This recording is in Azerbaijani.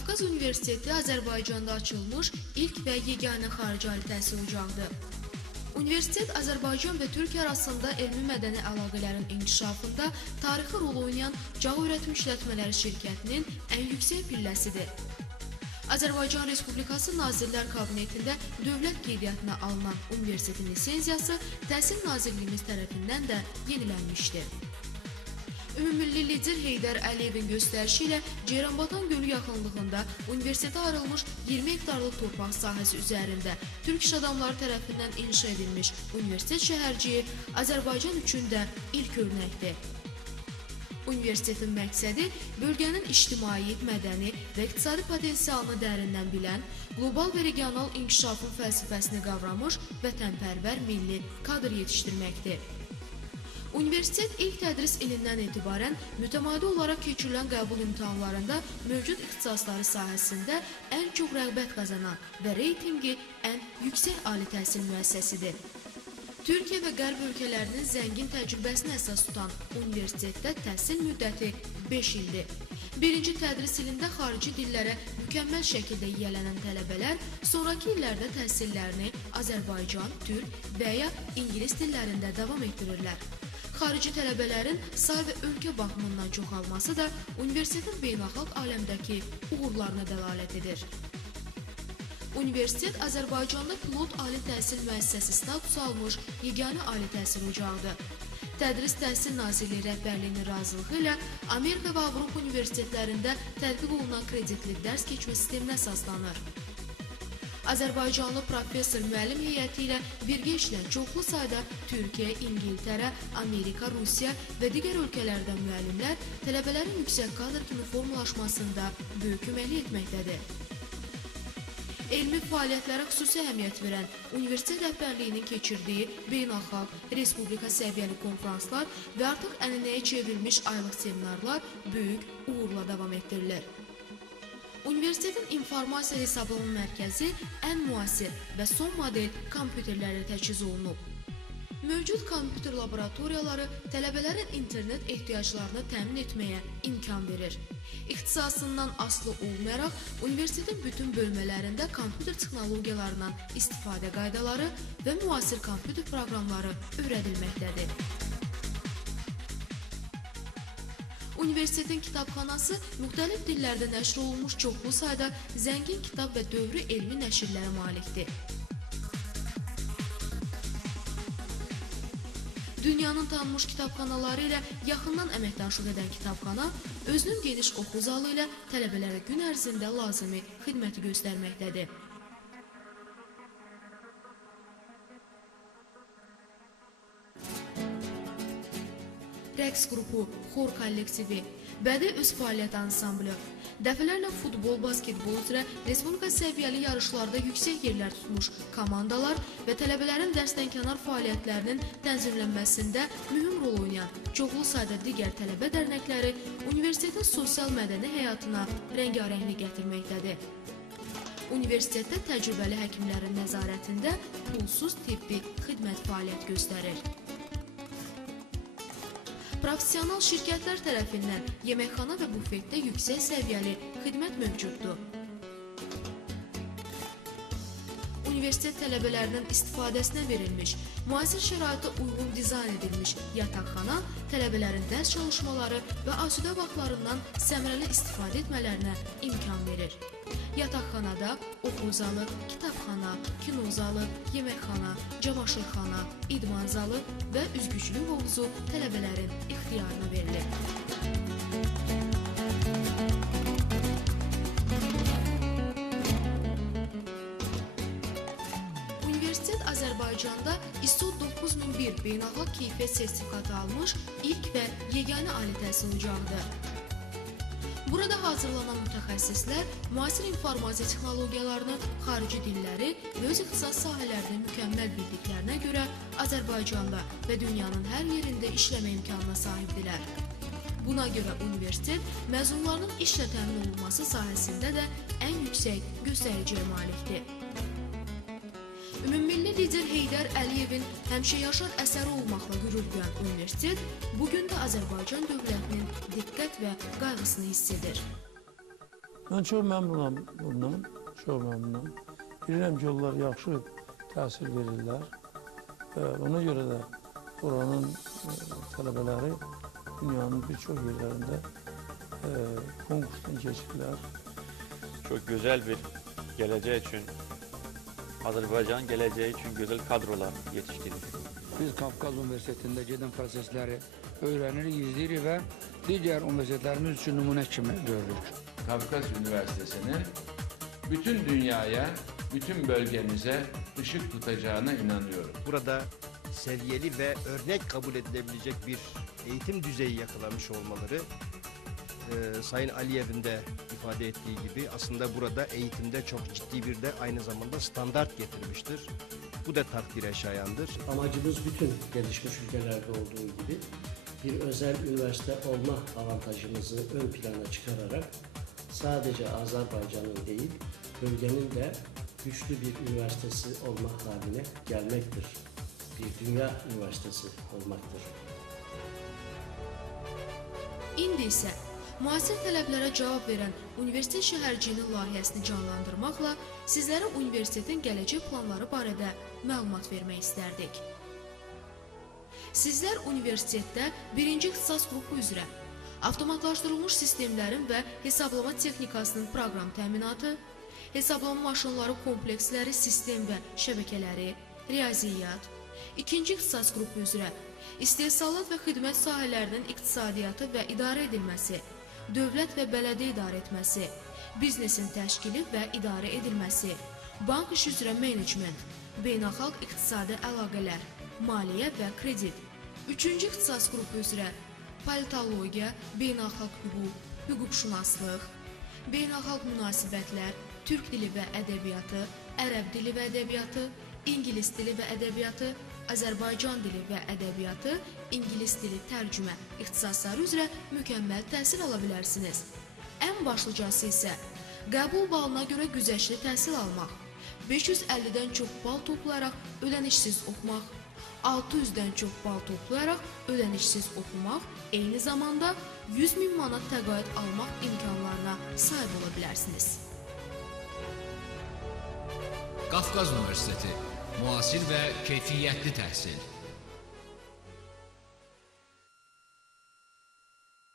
Qafqaz Universiteti Azərbaycanda açılmış ilk və yeganə xarici ali təhsil ocağıdır. Universitet Azərbaycan və Türkiyə arasında elmi-mədəni əlaqələrin inkişafında tarixi rol oynayan Cağ Öyrətmə İşlətmələri şirkətinin ən yüksək pilləsidir. Azərbaycan Respublikası Nazirlər Kabinetində dövlət qeydiyyatına alınan universitetin lisenziyası Təhsil Nazirliyimiz tərəfindən də yenilənmişdir. Ümumilli lider Heydər Əliyevin göstərişi ilə Ceyranbatan gölü yaxınlığında universitetə ayrılmış 20 hektarlıq torpaq sahəsi üzərində türk iş adamları tərəfindən inşa edilmiş universitet şəhərciyi Azərbaycan üçün də ilk örnəkdir. Universitetin məqsədi bölgənin ictimai, mədəni və iqtisadi potensialını dərindən bilən, qlobal və regional inkişafın fəlsəfəsini qavramış vətənpərvər milli kadr yetişdirməkdir. Universitet ilk tədris ilindən etibarən mütəmadi olaraq keçirilən qəbul imtahanlarında mövcud ixtisasları sahəsində ən çox rəğbət qazanan və reytinqi ən yüksək ali təhsil müəssisəsidir. Türkiyə və Qərb ölkələrinin zəngin təcrübəsini əsas tutan universitetdə təhsil müddəti 5 ildir. Birinci tədris ilində xarici dillərə mükəmməl şəkildə yiyələnən tələbələr sonrakı illərdə təhsillərini Azərbaycan, türk və ya ingilis dillərində davam etdirirlər. Xarici tələbələrin say və ölkə baxımından çoxalması da universitetin beynəlxalq aləmdəki uğurlarına dəlalət edir. Universitet Azərbaycanda pilot ali təhsil müəssisəsi statusu almış yeganə ali təhsil ocağıdır. Tədris Təhsil Nazirliyi rəhbərliyinin razılığı ilə Amerika və Avropa universitetlərində tətbiq olunan kreditli dərs keçmə sisteminə əsaslanır. Azərbaycanlı professor müəllim heyəti ilə birgə işləyən çoxlu sayda Türkiyə, İngiltərə, Amerika, Rusiya və digər ölkələrdən müəllimlər tələbələrin yüksək kadr kimi formalaşmasında böyük köməklik etməkdədir. Elmi fəaliyyətlərə xüsusi əhəmiyyət verən universitet rəhbərliyinin keçirdiyi beynəlxalq, respublika səviyyəli konfranslar və artıq ənənəyə çevrilmiş aylıq seminarlar böyük uğurla davam etdirilir. Universitetin informasiya hesablama mərkəzi ən müasir və son model kompüterlərlə təchiz olunub. Mövcud kompüter laboratoriyaları tələbələrin internet ehtiyaclarını təmin etməyə imkan verir. İxtisasından asılı olmayaraq universitetin bütün bölmələrində kompüter texnologiyalarından istifadə qaydaları və müasir kompüter proqramları öyrədilməkdədir. Universitetin kitabxanası müxtəlif dillərdə nəşr olunmuş çoxlu sayda zəngin kitab və dövrü elmi nəşrlərə malikdir. Dünyanın tanınmış kitabxanaları ilə yaxından əməkdaşlıq edən kitabxana özünün geniş oxu zalı ilə tələbələrə gün ərzində lazımi xidməti göstərməkdədir. Rəqs qrupu, xor kollektivi, Bədi öz fəaliyyət ansamblı, dəfələrlə futbol, basketbol üzrə respublika səviyyəli yarışlarda yüksək yerlər tutmuş komandalar və tələbələrin dərsdən kənar fəaliyyətlərinin tənzimlənməsində mühüm rol oynayan çoxlu sayda digər tələbə dərnəkləri universitetin sosial mədəni həyatına rəngarənglik gətirməkdədir. Universitetdə təcrübəli həkimlərin nəzarətində pulsuz tibbi xidmət fəaliyyət göstərir. Professional şirkətlər tərəfindən yeməkxana və bufetdə yüksək səviyyəli xidmət mövcuddur. Universitet tələbələrinin istifadəsinə verilmiş, müasir şəraitə uyğun dizayn edilmiş yataqxana tələbələrin dərs çalışmaları və asudə vaxtlarından səmərəli istifadə etmələrinə imkan verir. Yataqxanada oxu zalı, kitabxana, kino zalı, yeməkxana, camaşırxana, idman zalı və üzgüçülük hovuzu tələbələrin ixtiyarına verilir. Azərbaycanda ISO 9001 beynəlxalq keyfiyyət sertifikatı almış ilk və yeganə ali təhsil ocağıdır. Burada hazırlanan mütəxəssislər müasir informasiya texnologiyalarını, xarici dilləri və öz ixtisas sahələrində mükəmməl bildiklərinə görə Azərbaycanda və dünyanın hər yerində işləmə imkanına sahibdirlər. Buna görə universitet məzunlarının işlə təmin olunması sahəsində də ən yüksək göstəriciyə malikdir. Ümummilli lider Heydər Əliyevin həmişə yaşar əsəri olmaqla qürur duyan universitet bu gün də Azərbaycan dövlətinin diqqət və qayğısını hiss edir. Mən çox məmnunam bundan, çox məmnunam. Bilirəm ki, onlar yaxşı təhsil verirlər. Ona görə də buranın e, tələbələri dünyanın bir çox yerlərində e, konkursdan keçirlər. Çok güzel bir geleceği için, Azerbaycan geleceği için güzel kadrolar yetiştirdik. Biz Kafkaz Üniversitesi'nde giden prosesleri öğrenirik, izleyirik ve diğer üniversitelerimiz için numune kimi görürük. Kafkas Üniversitesi'nin bütün dünyaya, bütün bölgemize ışık tutacağına inanıyorum. burada seviyeli ve örnek kabul edilebilecek bir eğitim düzeyi yakalamış olmaları e, Sayın Aliyev'in de ifade ettiği gibi aslında burada eğitimde çok ciddi bir de aynı zamanda standart getirmiştir. Bu da takdire şayandır. Amacımız bütün gelişmiş ülkelerde olduğu gibi bir özel üniversite olma avantajımızı ön plana çıkararak sadece Azerbaycan'ın değil, bölgenin de güçlü bir üniversitesi olma haline gelmektir. Bir dünya üniversitesi olmaktır. İndi isə müasir tələblərə cavab verən universitet şəhərciyinin layihəsini canlandırmaqla sizlərə universitetin gələcək planları barədə məlumat vermək istərdik. Sizlər universitetdə 1-ci ixtisas qrupu üzrə avtomatlaşdırılmış sistemlərin və hesablama texnikasının proqram təminatı, hesablama maşınları kompleksləri, sistem və şəbəkələri, riyaziyyat, ikinci ixtisas qrupu üzrə istehsalat və xidmət sahələrinin iqtisadiyyatı və idarə edilməsi, dövlət və bələdiyyə idarə etməsi, biznesin təşkili və idarə edilməsi, bank iş üzrə menecment, beynəlxalq iqtisadi əlaqələr, maliyyə və kredit. Üçüncü ixtisas qrupu üzrə politologiya, beynəlxalq hüquq, hüquqşünaslıq, beynəlxalq münasibətlər, türk dili və ədəbiyyatı, ərəb dili və ədəbiyyatı, ingilis dili və ədəbiyyatı, Azərbaycan dili və ədəbiyyatı, ingilis dili tərcümə ixtisasları üzrə mükəmməl təhsil ala bilərsiniz. Ən başlıcası isə qəbul balına görə güzəştli təhsil almaq, 550-dən çox bal toplayaraq ödənişsiz oxumaq, 600-dən çox bal toplayaraq ödənişsiz oxumaq, eyni zamanda 100 min manat təqaüd almaq imkanlarına sahib ola bilərsiniz. Qafqaz Universiteti müasir və keyfiyyətli təhsil.